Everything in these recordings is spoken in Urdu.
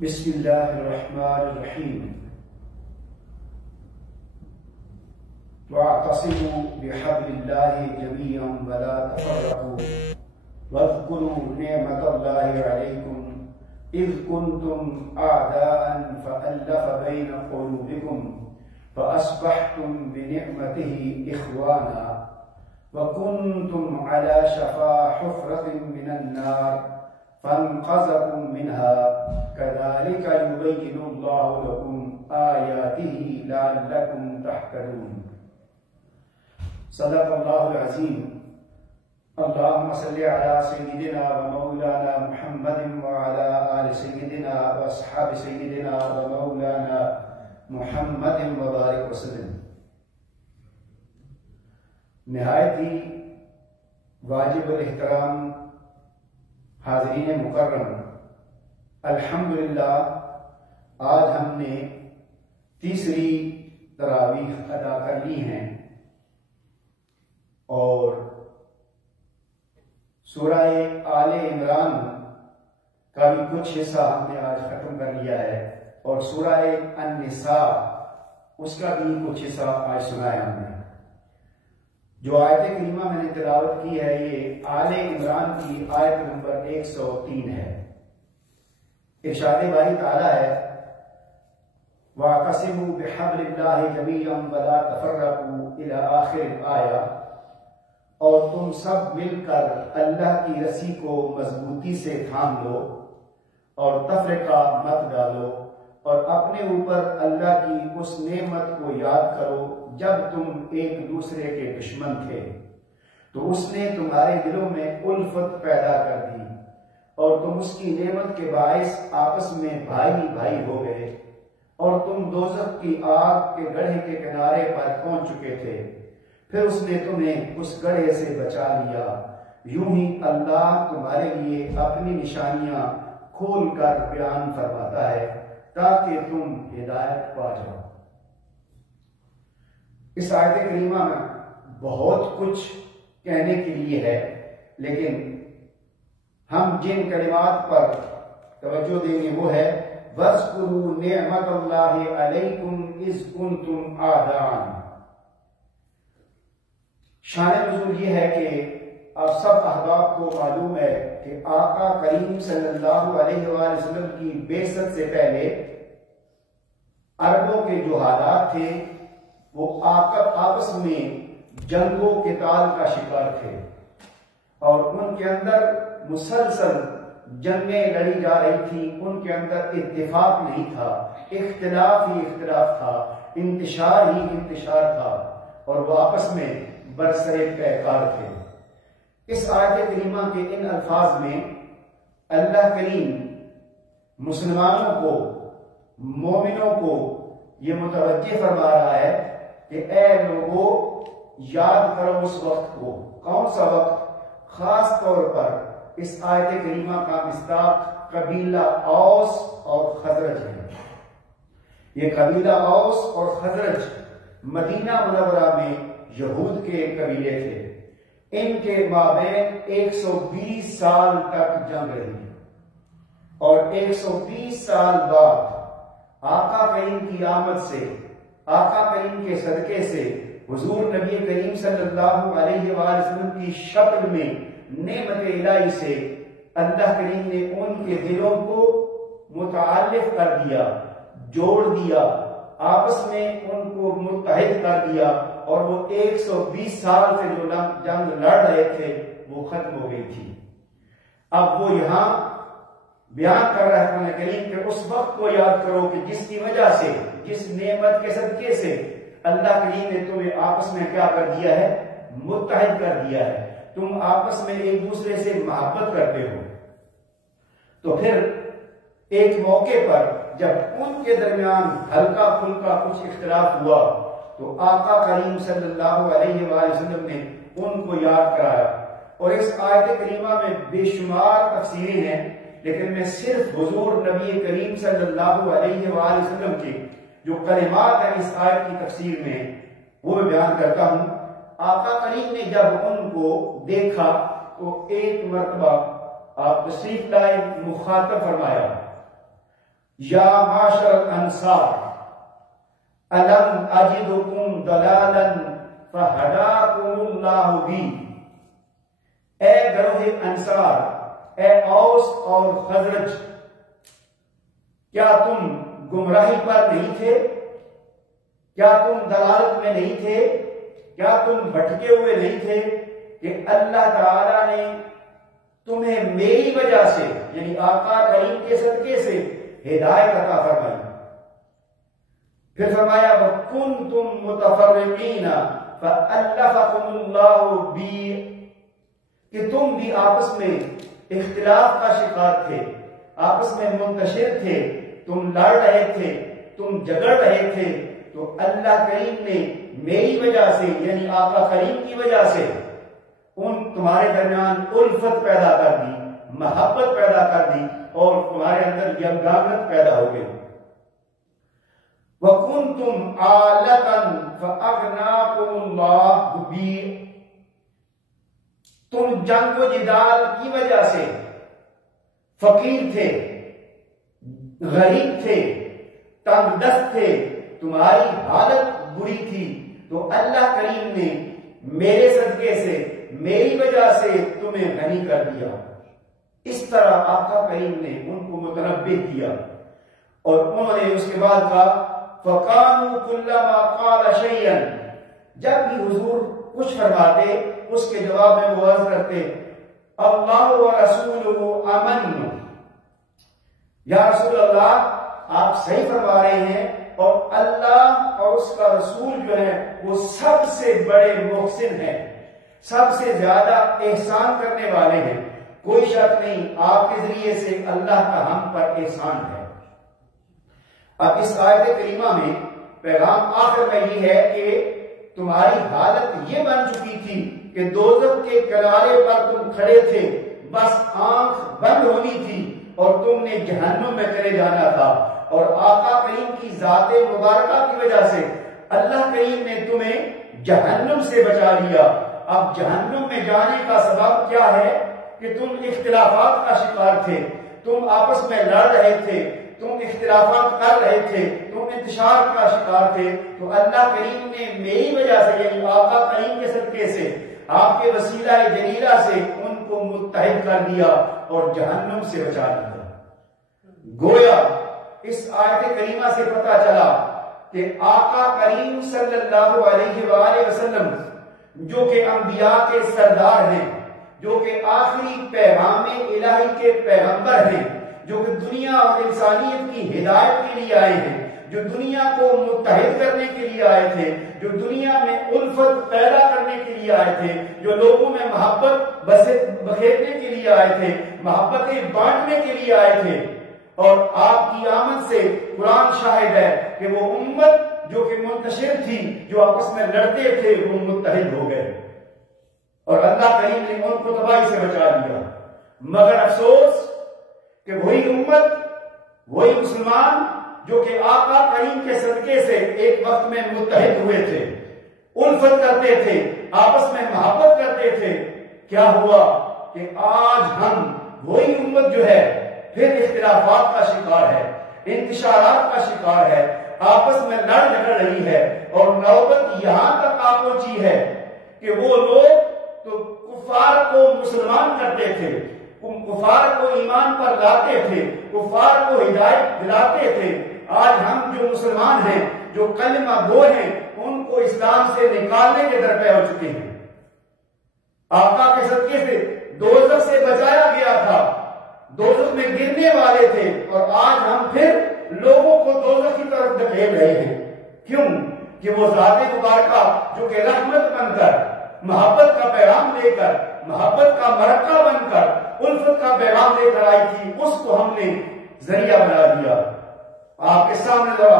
بسم اللہ الرحمن الرحیم واعتصموا بحبل اللہ جميعا ولا تفرقوا واذكروا نعمت اللہ علیکم اذ کنتم اعداء فألف بین قلوبکم فاصبحتم بنعمته اخوانا وکنتم على شفا حفرة من النار فانقذكم منها كذلك يبين الله لكم آياته لعلكم تهتدون صدق الله العظيم اللهم صل على سيدنا ومولانا محمد وعلى آل سيدنا وأصحاب سيدنا ومولانا محمد وبارك وسلم. نہایت ہی واجب الاحترام حاضرین مکرم، الحمدللہ آج ہم نے تیسری تراویح ادا کر لی ہیں اور سورہ آل عمران کا بھی کچھ حصہ ہم نے آج ختم کر لیا ہے اور سورہ النساء اس کا بھی کچھ حصہ آج سنا ہے ہم نے. جو آیت کریمہ میں نے تلاوت کی ہے یہ آل عمران کی آیت نمبر 103 ہے. ارشاد باری تعالیٰ ہے وَاعْتَصِمُوا بِحَبْلِ اللَّهِ جَمِيعًا وَلَا تَفَرَّقُوا إِلَى آخِرِ الْآیَةِ، اور تم سب مل کر اللہ کی رسی کو مضبوطی سے تھام لو اور تفرقہ مت ڈالو اور اپنے اوپر اللہ کی اس نعمت کو یاد کرو جب تم ایک دوسرے کے دشمن تھے تو اس نے تمہارے دلوں میں الفت پیدا کر دی اور تم اس کی نعمت کے باعث آپس میں بھائی بھائی ہو گئے اور تم دوزخ کی آگ کے گڑھے کے کنارے پر پہنچ چکے تھے، پھر اس نے تمہیں اس گڑھے سے بچا لیا. یوں ہی اللہ تمہارے لیے اپنی نشانیاں کھول کر بیان فرماتا ہے تاکہ تم ہدایت پا جاؤ. اس آیت کریمہ میں بہت کچھ کہنے کے لیے ہے، لیکن ہم جن کلمات پر توجہ دیں گے وہ ہے وَاذْكُرُوا نِعْمَتَ اللَّهِ عَلَيْكُمْ إِذْ كُنْتُمْ أَعْدَاءً. شان نزول یہ ہے کہ آپ سب احباب کو معلوم ہے کہ آقا کریم صلی اللہ علیہ وآلہ وسلم کی بعثت سے پہلے عربوں کے جو حالات تھے وہ آپس میں جنگ و قتال کا شکار تھے اور ان کے اندر مسلسل جنگیں لڑی جا رہی تھی. ان کے اندر اتفاق نہیں تھا، اختلاف ہی اختلاف تھا، انتشار ہی انتشار تھا اور وہ آپس میں برسر پیکار تھے. اس آیت کریمہ کے ان الفاظ میں اللہ کریم مسلمانوں کو، مومنوں کو یہ متوجہ فرما رہا ہے کہ اے لوگوں یاد کرو اس وقت کو. کون سا وقت؟ خاص طور پر اس آیت کریمہ کا مصداق قبیلہ اوس اور خزرج ہے. یہ قبیلہ اوس اور خزرج مدینہ منورہ میں یہود کے قبیلے تھے. ان کے مابین 120 سال تک جنگ رہی اور 120 سال بعد آقا کریم کی آمد سے، آقا کریم کے صدقے سے حضور نبی کریم صلی اللہ علیہ وآلہ وسلم کی شکل میں نعمت الہی سے اللہ کریم نے ان کے دلوں کو متعلق کر دیا، جوڑ دیا، آپس میں ان کو متحد کر دیا اور وہ 120 سال سے جو جنگ لڑ رہے تھے وہ ختم ہو گئی تھی. اب وہ یہاں بیان کر رہا ہے قرآن کریم کہ اس وقت کو یاد کرو کہ جس کی وجہ سے، جس نعمت کے صدقے سے اللہ کریم نے تمہیں آپس میں کیا کر دیا ہے؟ متحد کر دیا ہے. تم آپس میں ایک دوسرے سے محبت کرتے ہو. تو پھر ایک موقع پر جب ان کے درمیان ہلکا پھلکا کچھ اختلاف ہوا تو آقا کریم صلی اللہ علیہ وآلہ وسلم نے ان کو یاد کرایا. اور اس آیت کریمہ میں بے شمار تفسیریں ہیں، لیکن میں صرف حضور نبی کریم صلی اللہ علیہ وآلہ وسلم کے جو کلمات ہیں اس آیت کی تفسیر میں وہ میں بیان کرتا ہوں. آقا کریم نے جب ان کو دیکھا تو ایک مرتبہ آپ تشریف لائے، مخاطب فرمایا یا معاشر الانصار الم اجدکم ضلالا فہداکم اللہ بی، اے گروہ انصار، اے اوس اور خزرج، کیا تم گمراہی پر نہیں تھے؟ کیا تم دلالت میں نہیں تھے؟ کیا تم بھٹکے ہوئے نہیں تھے کہ اللہ تعالی نے تمہیں میری وجہ سے، یعنی آقا کریم کے صدقے سے ہدایت عطا فرمائی؟ پھر فرمایا وَكُنْتُمْ مُتَفَرِّقِينَ فَأَلَّفَكُمُ اللَّهُ بِي، کہ تم بھی آپس میں اختلاف کا شکار تھے، آپس میں منتشر تھے، تم لڑ رہے تھے، تم جگڑ رہے تھے، تو اللہ کریم نے میری وجہ سے، یعنی آقا کریم کی وجہ سے ان تمہارے درمیان الفت پیدا کر دی، محبت پیدا کر دی، اور تمہارے اندر یکجہت پیدا ہو گئی۔ وَكُنْتُمْ عَالَةً فَأَغْنَاكُمُ اللَّهُ بِي، تم جنگ و جدال کی وجہ سے فقیر تھے، غریب تھے، تنگ دست تھے، تمہاری حالت بری تھی، تو اللہ کریم نے میرے صدقے سے، میری وجہ سے تمہیں غنی کر دیا۔ اس طرح آقا کریم نے ان کو متنبہ کیا، اور انہوں نے اس کے بعد کہا فَقَالُوا كُلَّمَا قَالَ شَيْئًا، جب بھی حضور کچھ فرماتے اس کے جواب میں وہ عرض کرتے اللہ ورسولہ امن، یا رسول اللہ آپ صحیح فرما رہے ہیں، اور اللہ اور اس کا رسول جو ہے وہ سب سے بڑے محسن ہیں، سب سے زیادہ احسان کرنے والے ہیں، کوئی شک نہیں آپ کے ذریعے سے اللہ کا ہم پر احسان ہے۔ اب اس آیت کریمہ میں پیغام آخر میں یہ ہے کہ تمہاری حالت یہ بن چکی تھی کہ دوزخ کے کنارے پر تم کھڑے تھے، بس آنکھ بند ہونی تھی اور تم نے جہنم میں چلے جانا تھا، اور آقا کریم کی ذات مبارکہ کی وجہ سے اللہ کریم نے تمہیں جہنم سے بچا لیا۔ اب جہنم میں جانے کا سبب کیا ہے کہ تم اختلافات کا شکار تھے، تم آپس میں لڑ رہے تھے، تم اختلافات کر رہے تھے، تم انتشار کا شکار تھے، تو اللہ کریم نے میری وجہ سے، یعنی آقا کریم کے صدقے سے، آپ کے وسیلہ جلیلہ سے ان کو متحد کر دیا اور جہنم سے بچا لیا۔ گویا اس آیت کریمہ سے پتہ چلا کہ آقا کریم صلی اللہ علیہ وآلہ وسلم جو کہ انبیاء کے سردار ہیں، جو کہ آخری پیغام الہی کے پیغمبر ہیں، جو کہ دنیا اور انسانیت کی ہدایت کے لیے آئے ہیں، جو دنیا کو متحد کرنے کے لیے آئے تھے، جو دنیا میں الفت پیدا کرنے کے لیے آئے تھے، جو لوگوں میں محبت بکھیرنے کے لیے آئے تھے، محبتیں بانٹنے کے لیے آئے تھے، اور آپ کی آمد سے قرآن شاہد ہے کہ وہ امت جو کہ منتشر تھی، جو آپس میں لڑتے تھے، وہ متحد ہو گئے، اور اللہ کریم نے ان کو تباہی سے بچا لیا۔ مگر افسوس کہ وہی امت، وہی مسلمان جو کہ آقا کریم کے صدقے سے ایک وقت میں متحد ہوئے تھے، الفت کرتے تھے، آپس میں محبت کرتے تھے، کیا ہوا کہ آج ہم وہی امت جو ہے پھر اختلافات کا شکار ہے، انتشارات کا شکار ہے، آپس میں لڑ جھگڑ رہی ہے، اور نوبت یہاں تک آ پہنچی ہے کہ وہ لوگ تو کفار کو مسلمان کرتے تھے، کفار کو ایمان پر لاتے تھے، کفار کو ہدایت دلاتے تھے، آج ہم جو مسلمان ہیں، جو کلمہ گو ہیں، ان کو اسلام سے نکالنے کے درپے ہو چکے ہیں۔ آقا کے صدقے سے دوزخ سے بچایا گیا تھا، دوزخ میں گرنے والے تھے، اور آج ہم پھر لوگوں کو دوزخ کی طرف دھکیل رہے ہیں۔ کیوں؟ کہ وہ ذات مبارکہ جو کہ رحمت بن کر، محبت کا پیغام لے کر، محبت کا مرکہ بن کر، الفت کا پیغام لے کر آئی تھی، اس کو ہم نے ذریعہ بنا دیا۔ آپ کے سامنے ذرا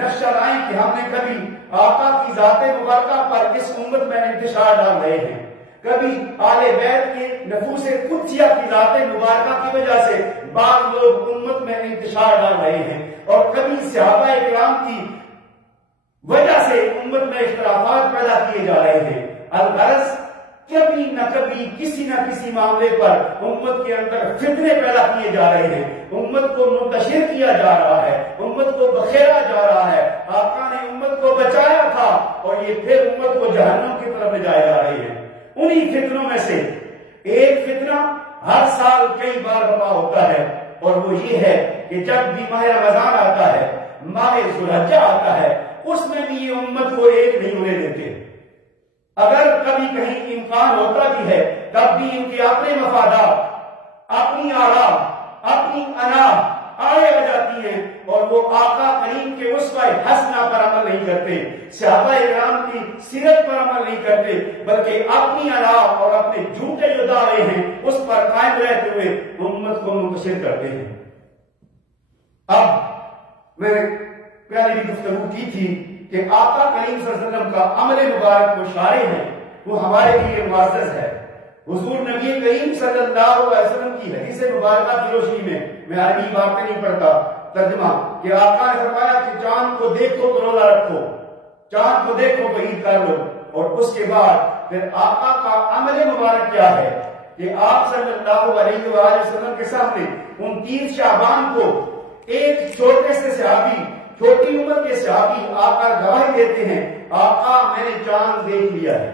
نقشہ لائیں کہ ہم نے کبھی آقا کی ذات مبارکہ پر اس امت میں انتشار ڈال رہے ہیں، کبھی آل بیت کے نفوس قدسیہ کی ذات مبارکہ کی وجہ سے بعض لوگ امت میں انتشار ڈال رہے ہیں، اور کبھی صحابہ کرام کی وجہ سے امت میں اختلافات پیدا کیے جا رہے ہیں۔ الغرض کبھی نہ کبھی کسی نہ کسی معاملے پر امت کے اندر فتنے پیدا کیے جا رہے ہیں، امت کو منتشر کیا جا رہا ہے، امت کو بخیرا جا رہا ہے۔ آقا نے امت کو بچایا تھا اور یہ پھر امت کو جہنم کی طرف لے جائے جا رہے ہیں۔ انہی فتنوں میں سے ایک فتنہ ہر سال کئی بار برپا ہوتا ہے، اور وہ یہ ہے کہ جب بھی ماہ رمضان آتا ہے، ماہ ذوالحجہ آتا ہے، اس میں بھی یہ امت کو ایک نہیں ہونے دیتے۔ اگر کبھی کہیں امکان ہوتا بھی ہے تب بھی ان کے اپنے مفادات، اپنی آراء، اپنی انا آڑے آ جاتی ہیں، اور وہ آقا کریم کے اسوہ حسنہ پر عمل نہیں کرتے، صحابہ اکرام کی سیرت پر عمل نہیں کرتے، بلکہ اپنی انا اور اپنے جھوٹے جو دعوے ہیں اس پر قائم رہتے ہوئے امت کو منتشر کرتے ہیں۔ اب میں نے پہلے بھی گفتگو کی تھی کہ آقا کریم صلی اللہ علیہ وسلم کا عمل مبارک وہ شارع ہے، وہ ہمارے لیے معزز ہے۔ حضور نبی کریم صلی اللہ علیہ وسلم کی حدیث مبارکہ کی روشنی میں عربی باتیں نہیں پڑھتا، ترجمہ کہ آقا نے فرمایا کہ چاند کو دیکھو تو روزہ رکھو، چاند کو دیکھو تو عید کر لو، اور اس کے بعد پھر آقا کا عمل مبارک کیا ہے کہ آپ صلی اللہ علیہ وآلہ وسلم کے سامنے 29 شعبان کو ایک چھوٹے سے صحابی، چھوٹی عمر کے صحابی آقا گواہی دیتے ہیں، آقا میں نے چاند دیکھ لیا ہے۔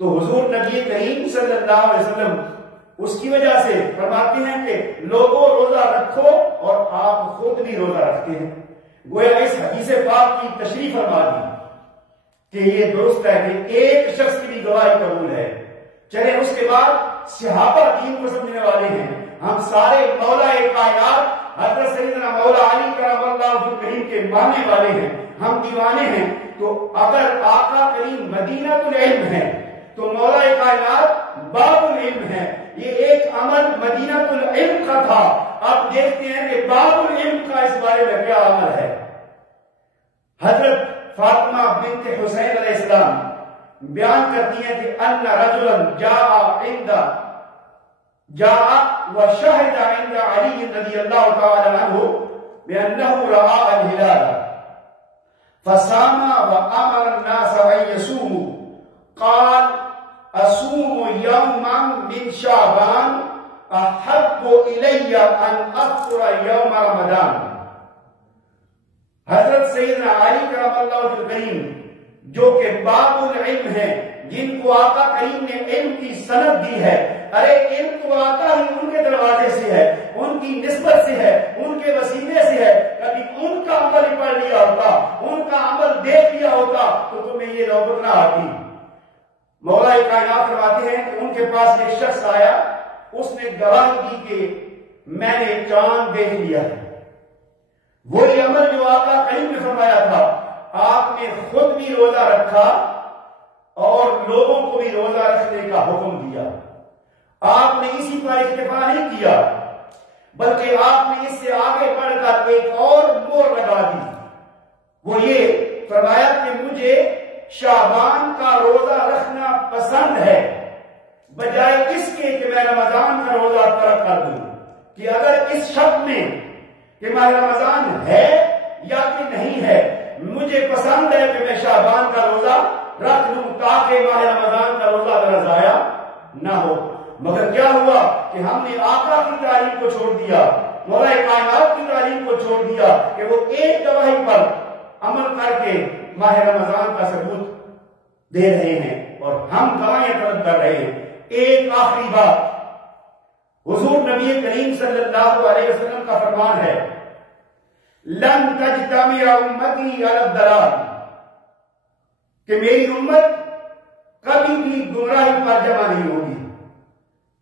تو حضور نبی کریم صلی اللہ علیہ وسلم اس کی وجہ سے فرماتے ہیں کہ لوگوں روزہ رکھو، اور آپ خود بھی روزہ رکھتے ہیں۔ گویا اس حدیث پاک کی تشریح فرما دی کہ یہ درست ہے کہ ایک شخص کی بھی گواہی قبول ہے۔ چلے اس کے بعد صحابہ دین کو سمجھنے والے ہیں، ہم سارے مولا کائنات حضرت سیدنا مولا علی کرم اللہ وجہہ کریم کے ماننے والے ہیں، ہم دیوانے ہیں۔ تو اگر آقا کریم مدینہ العلم ہے تو مولا کائنات باب العلم ہے۔ یہ ایک عمل مدینہ العلم کا تھا، اب دیکھتے ہیں کہ باب العلم کا اس بارے میں کیا عمل ہے۔ حضرت فاطمہ بنت حسین علیہ السلام بیان کرتی ہیں کہ ان رجلا جاء وشهد عند علي رضي الله تعالى عنه بأنه رأى الهلال فصام وأمر الناس أن يصوموا قال أصوم يوما من شعبان أحب إلي أن أفطر يوم رمضان۔ حضرت سیدنا علی کرم اللہ وجہہ کریم جو کہ باب العلم ہے، جن کو آقا کریم نے علم کی سند دی ہے، ارے علم تو آتا ہی ان کے دروازے سے ہے، ان کی نسبت سے ہے، ان کے وسیلے سے ہے۔ کبھی ان کا عمل ہی پڑھ لیا ہوتا، ان کا عمل دیکھ لیا ہوتا تو تمہیں یہ نوبت نہ آتی۔ مولا کائنات فرماتے ہیں کہ ان کے پاس ایک شخص آیا، اس نے گواہی دی کہ میں نے چاند دیکھ لیا ہے۔ وہی عمل جو آقا کریم نے فرمایا تھا، آپ نے خود بھی روزہ رکھا اور لوگوں کو بھی روزہ رکھنے کا حکم دیا۔ آپ نے اسی پر اکتفا نہیں کیا، بلکہ آپ نے اس سے آگے بڑھ کر ایک اور مور لگا دی۔ وہ یہ فرمایا کہ مجھے شعبان کا روزہ رکھنا پسند ہے، بجائے اس کے کہ میں رمضان کا روزہ ترک کر دوں۔ کہ اگر اس شب میں کہ ماہ رمضان ہے یا کہ نہیں ہے، مجھے پسند ہے کہ میں شعبان کا روزہ رکھ لوں تاکہ ماہ رمضان کا روزہ میرا ضائع نہ ہو۔ مگر کیا ہوا کہ ہم نے آقا کی تعلیم کو چھوڑ دیا، مولا کائنات کی تعلیم کو چھوڑ دیا کہ وہ ایک گواہی پر عمل کر کے ماہ رمضان کا ثبوت دے رہے ہیں اور ہم گواہیں طلب کر رہے ہیں۔ ایک آخری بات، حضور نبی کریم صلی اللہ علیہ وسلم کا فرمان ہے، لن تجتمع امتی علی الضلال، کہ میری امت کبھی بھی گمراہی پر جمع نہیں ہوگی،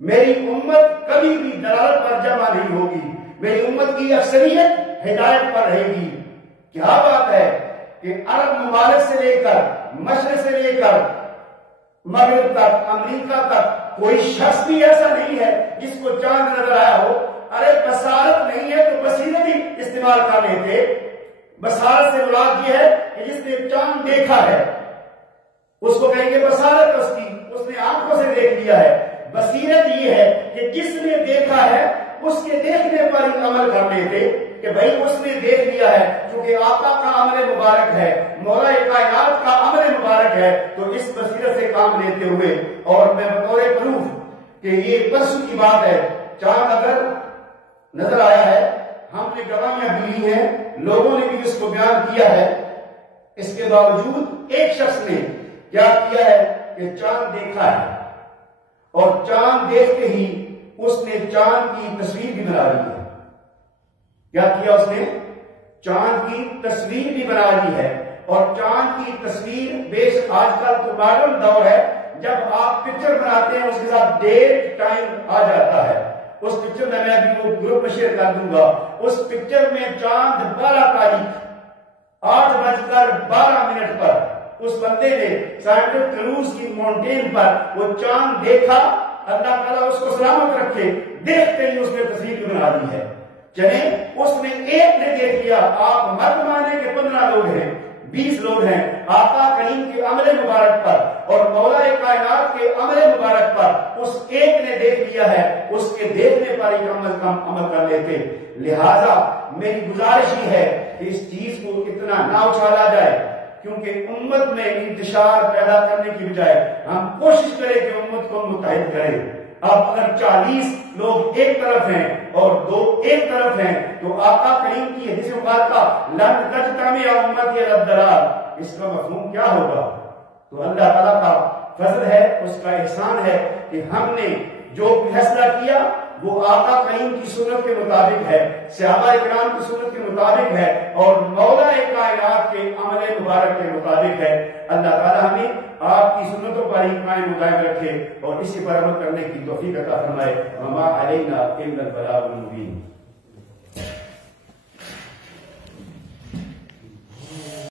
میری امت کبھی بھی دلالت پر جمع نہیں ہوگی، میری امت کی اکثریت ہدایت پر رہے گی۔ کیا بات ہے کہ عرب ممالک سے لے کر مشرق سے لے کر مغرب تک، امریکہ تک کوئی شخص بھی ایسا نہیں ہے جس کو چاند نظر آیا ہو۔ ارے بصارت نہیں ہے تو بصیرت ہی استعمال کر لیتے۔ بصارت سے مراد یہ ہے کہ جس نے چاند دیکھا ہے اس کو کہیں گے بصارت اس نے آنکھوں سے دیکھ لیا ہے۔ بصیرت یہ ہے کہ جس نے دیکھا ہے اس کے دیکھنے پر ہی عمل کر لیتے۔ کہ بھئی اس نے دیکھ لیا ہے، کیونکہ آقا کا عمل مبارک ہے، مولا کائنات کا عمل مبارک ہے، تو اس بصیرت سے کام لیتے ہوئے، اور میں بطور پروف کہ یہ پرسوں کی بات ہے، چاند اگر نظر آیا ہے، ہم نے گواہیاں دی ہیں، لوگوں نے بھی اس کو بیان کیا ہے، اس کے باوجود ایک شخص نے کیا کیا ہے کہ چاند دیکھا ہے، اور چاند دیکھتے ہی اس نے چاند کی تصویر بھی بنا لی ہے۔ کیا کیا اس نے؟ چاند کی تصویر بھی بنا لی ہے، اور چاند کی تصویر بے شک آج کل تو ماڈرن دور ہے، جب آپ پکچر بناتے ہیں اس کے ساتھ ڈیٹ ٹائم آ جاتا ہے۔ اس پکچر میں ابھی وہ گروپ میں شیئر کر دوں گا، اس پکچر میں چاند 12 تاریخ 8:12 پر اس بندے نے سانتا کروز کی ماؤنٹین پر وہ چاند دیکھا، اللہ تعالیٰ اس کو سلامت رکھے، دیکھتے ہی اس نے تصویر بنا دی ہے۔ چلیں اس نے ایک نے دیکھ لیا، آپ مت مانے کہ 15 لوگ ہیں، 20 لوگ ہیں، آقا کریم کے عمل مبارک پر اور مولا کائنات کے عمل مبارک پر اس ایک نے دیکھ لیا ہے، اس کے دیکھنے پر ہی عمل کر لیتے۔ لہذا میری گزارش ہی ہے کہ اس چیز کو اتنا نہ اچھالا جائے، کیونکہ امت میں انتشار پیدا کرنے کی بجائے ہم کوشش کریں کہ امت کو متحد کریں۔ اب اگر 40 لوگ ایک طرف ہیں اور 2 ایک طرف ہیں، تو آقا کریم کی حدیث مبارکہ لن تجتمع امتی علی الضلال، اس کا مفہوم کیا ہوگا؟ تو اللہ تعالیٰ کا فضل ہے، اس کا احسان ہے کہ ہم نے جو فیصلہ کیا وہ آقا کریم کی سنت کے مطابق ہے، صحابہ کرام کی سنت کے مطابق ہے، اور مولا کائنات کے عمل مبارک کے مطابق ہے۔ اللہ تعالیٰ ہمیں آپ کی سنتوں پر ہی قائم و دائم رکھے اور اسی پر عمل کرنے کی توفیق عطا فرمائے۔ وما علینا الا البلاغ المبین۔